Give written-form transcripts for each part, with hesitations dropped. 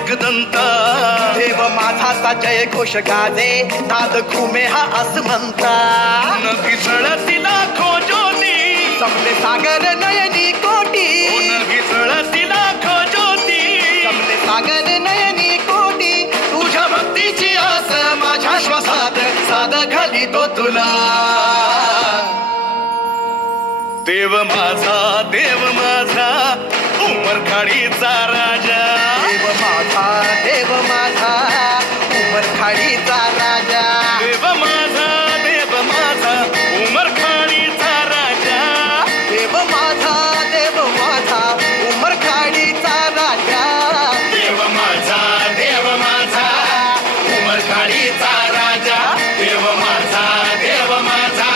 एकदंता. देव माझाचा जय घोष गाजे नाद घुमे हा असं म्हणता. नकी चळती लाखो ज्योती समले सागर नयनी कोटी. नकी चळती लाखो ज्योती समले सागर नयनी कोटी. तुझ्या भक्तीची आस माझ्या श्वासात साद घाली तो तुला. देव माझा उमरखाडीचा राजा. देव माझा उमरखाडीचा राजा. देव माझा उमरखाडीचा राजा. देव माझा उमरखाडीचा राजा. देव माझा उमरखाडीचा राजा. देव माझा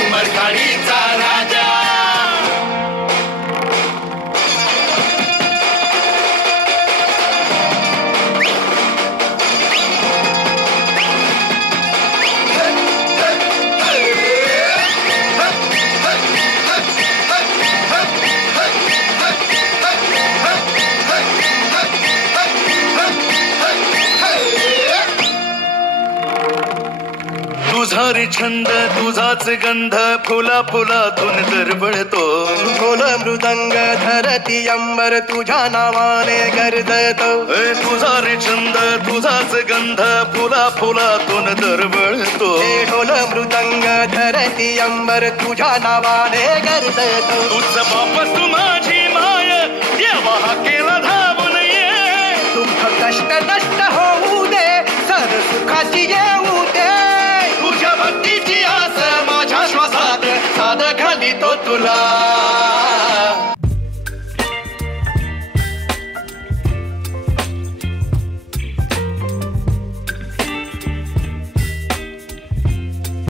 उमरखाडीचा राजा. तुझा रे छंद तुझाच गंध फुला फुलातून दरवळतो. ढोल मृदंग धरती अंबर तुझ्या नावाने गरजतो. तुझा रे छंद तुझाच गंध फुला फुलातून दरवळतो. ढोल मृदंग धरती अंबर तुझ्या नावाने गरजतो. तुझ बाप तू माझी माय देवा हा केला धावून ये. दुःख कष्ट नष्ट होऊ दे सर सुखाची येऊ दे. तुझ्या भक्तीची आस माझ्या श्वासात साद घाली तो तुला.